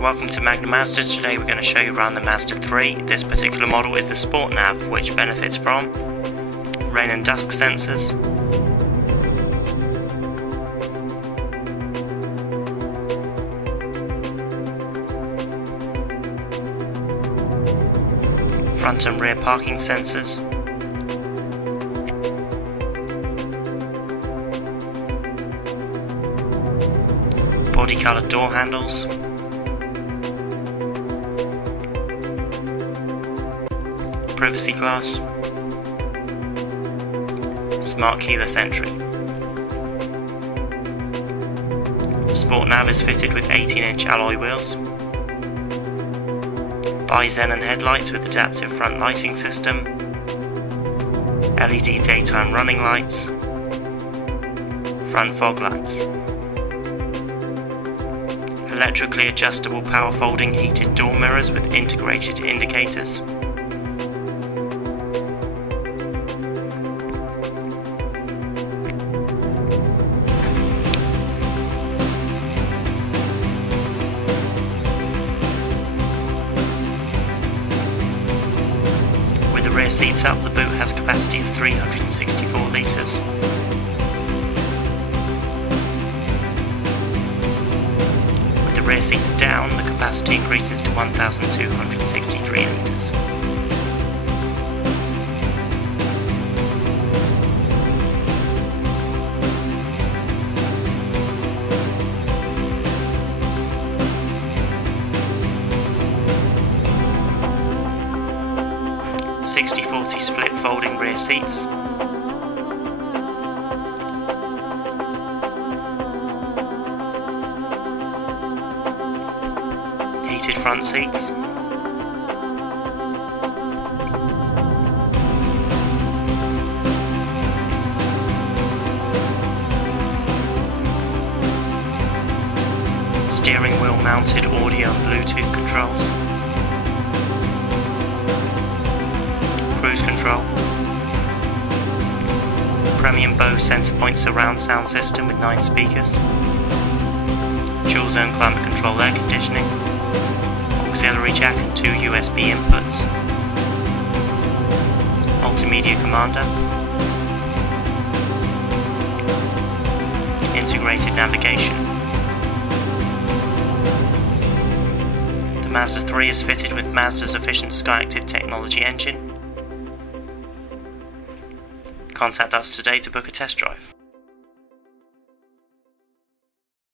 Welcome to Magna Mazda. Today we're going to show you around the Mazda 3. This particular model is the Sport Nav, which benefits from rain and dusk sensors, front and rear parking sensors, body coloured door handles, privacy glass, smart keyless entry. The Sport Nav is fitted with 18-inch alloy wheels, bi-xenon headlights with adaptive front lighting system, LED daytime running lights, front fog lights, electrically adjustable power folding heated door mirrors with integrated indicators, with the rear seats up. The boot has a capacity of 364 litres. Rear seats down, the capacity increases to 1,263 litres. (60/40) split folding rear seats. Heated front seats, steering wheel mounted audio and Bluetooth controls, cruise control, premium Bose Centrepoint surround sound system with 9 speakers, dual zone climate control air conditioning, auxiliary jack and 2 USB inputs, multimedia commander, integrated navigation. The Mazda 3 is fitted with Mazda's efficient Skyactiv technology engine. Contact us today to book a test drive.